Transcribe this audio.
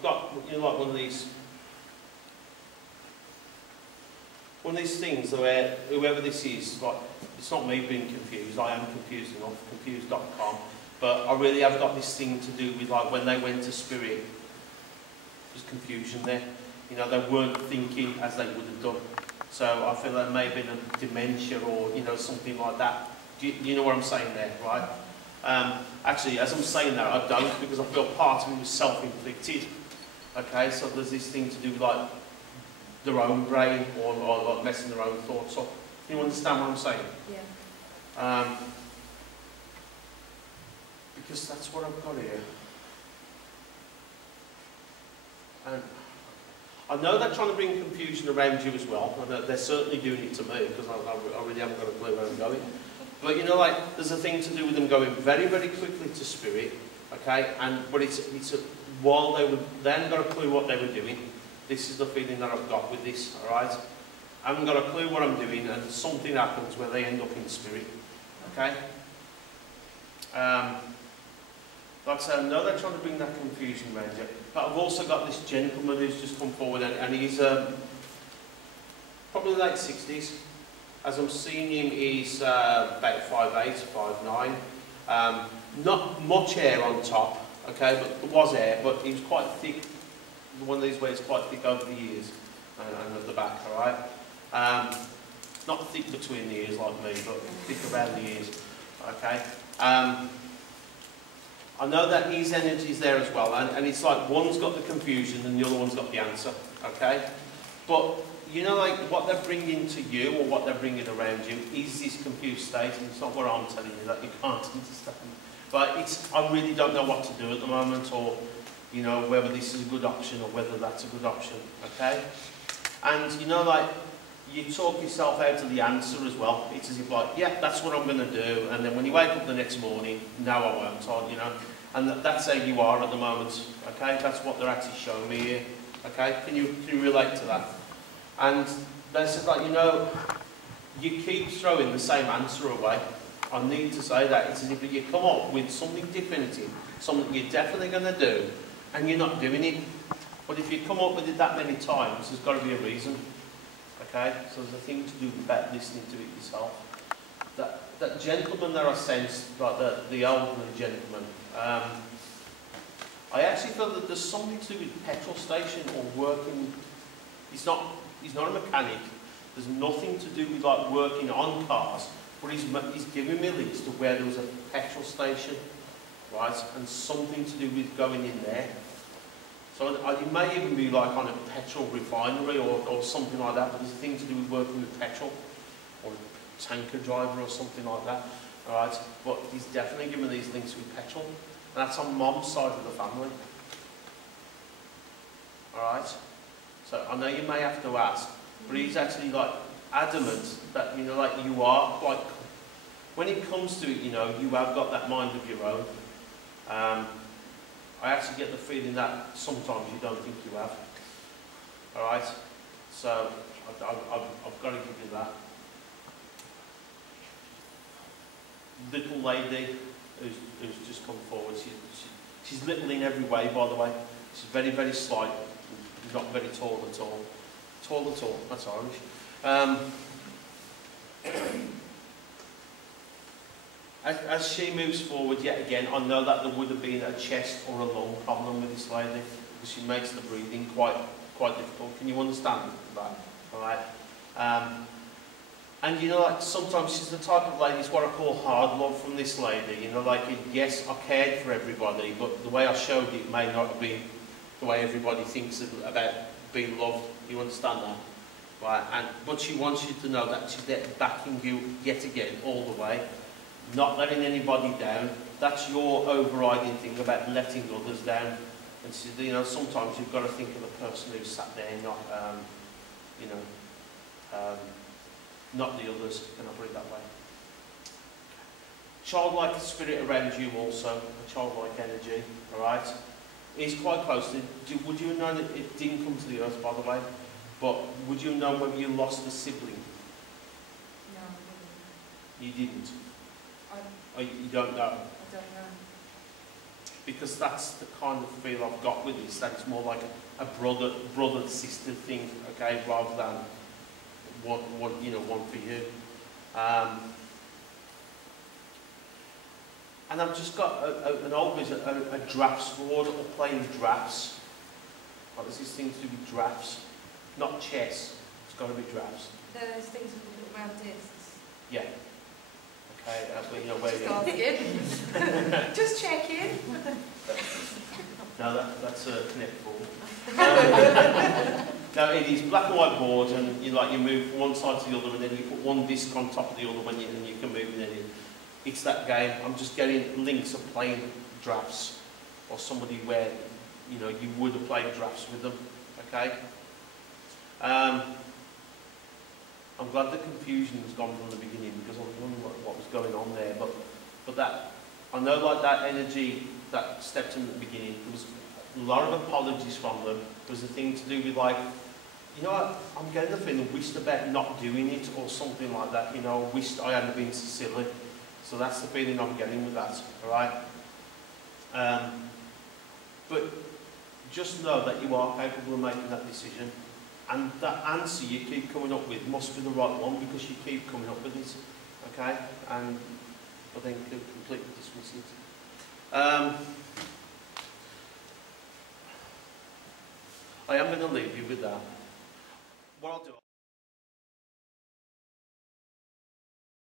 I've got, you know, like one of these things where whoever this is, like, it's not me being confused, I am confused enough, confused.com, but I really have got this thing to do with, like, when they went to Spirit, there's confusion there. You know, they weren't thinking as they would have done. So I feel there may have been a dementia or, you know, something like that. Do you know what I'm saying there, right? Actually, as I'm saying that, I don't, because I feel part of it was self-inflicted. Okay, so there's this thing to do with, like, their own brain or like messing their own thoughts up. Do you understand what I'm saying? Yeah. Because that's what I've got here. And I know they're trying to bring confusion around you as well. I know they're certainly doing it to me, because I really haven't got a clue where I'm going. But you know, like, there's a thing to do with them going very, very quickly to Spirit, okay? But while they hadn't got a clue what they were doing. This is the feeling that I've got with this, alright? I haven't got a clue what I'm doing, and something happens where they end up in Spirit, okay? Like I said, I know they're trying to bring that confusion around you, but I've also got this gentleman who's just come forward, and he's probably late 60s. As I'm seeing him, he's about 5'8", 5'9". Not much hair on top, okay, but there was hair, but he was quite thick. One of these where it's quite thick over the ears and at the back, alright? Not thick between the ears like me, but thick around the ears, okay? I know that his energy is there as well, and it's like one's got the confusion and the other one's got the answer, okay? But, you know, like, what they're bringing to you or what they're bringing around you is this confused state, and it's not what I'm telling you that you can't understand. But I really don't know what to do at the moment, or, you know, whether this is a good option or whether that's a good option, okay? And, you know, like, you talk yourself out of the answer as well. It's as if, like, yeah, that's what I'm going to do, and then when you wake up the next morning, no, I won't, you know? And that's how you are at the moment, okay? That's what they're actually showing me here, okay? Can you relate to that? And they said, like, you know, you keep throwing the same answer away. I need to say that. It's as if you come up with something definitive, something you're definitely going to do, and you're not doing it. But if you come up with it that many times, there's got to be a reason. Okay? So there's a thing to do about listening to it yourself. That gentleman that I sensed, like the elderly gentleman, I actually feel that there's something to do with petrol station or working. He's not a mechanic. There's nothing to do with, like, working on cars, but he's giving me links to where there was a petrol station, right, and something to do with going in there. So it may even be like on a petrol refinery or something like that, but there's a thing to do with working with petrol, or a tanker driver or something like that, alright? But he's definitely given these links with petrol, and that's on Mom's side of the family. Alright? So I know you may have to ask, but he's actually, like, adamant that, you know, like, you are quite, when it comes to it, you know, you have got that mind of your own. I actually get the feeling that sometimes you don't think you have. Alright? So I've got to give you that. Little lady who's just come forward, she's little in every way, by the way. She's very, very slight, not very tall at all. Tall at all, that's Irish. As she moves forward yet again, I know that there would have been a chest or a lung problem with this lady, because she makes the breathing quite difficult. Can you understand that? All right. And you know, like, sometimes she's the type of lady, it's what I call hard love from this lady. You know, like, yes, I cared for everybody, but the way I showed it may not have been the way everybody thinks about being loved. You understand that? Right. But she wants you to know that she's there backing you yet again all the way. Not letting anybody down. That's your overriding thing about letting others down. And so, you know, sometimes you've got to think of the person who's sat there, not, you know, not the others. Can I put it that way? Childlike spirit around you also, a childlike energy. All right, is quite close. Would you know that it didn't come to the earth, by the way? But would you know whether you lost a sibling? No, I You didn't. didn't. Oh, you don't know? I don't know. because that's the kind of feel I've got with this, that it's more like a brother-sister thing, okay, rather than one for you. And I've just got an old vision, a drafts board, or playing drafts. Like, there's these things to be drafts, not chess. It's got to be drafts. Those things with the little round discs. Yeah. Okay, but you know where Just you. asking. Just checking. No, that's a Connect Four. No, it is black and white board, and you move from one side to the other, and then you put one disc on top of the other and you can move it in. It's that game. I'm just getting links of playing drafts, or somebody where you would have played drafts with them. Okay. I'm glad the confusion has gone from the beginning, because I was wondering what was going on there. But that, I know, like, that energy that stepped in at the beginning, there was a lot of apologies from them. There was a thing to do with, like, I'm getting the feeling wished about not doing it, or something like that. Wished I hadn't been so silly. So that's the feeling I'm getting with that. All right. But just know that you are capable of making that decision. And that answer you keep coming up with must be the right one, because you keep coming up with it, okay? But then completely dismiss it. I am going to leave you with that. What I'll do.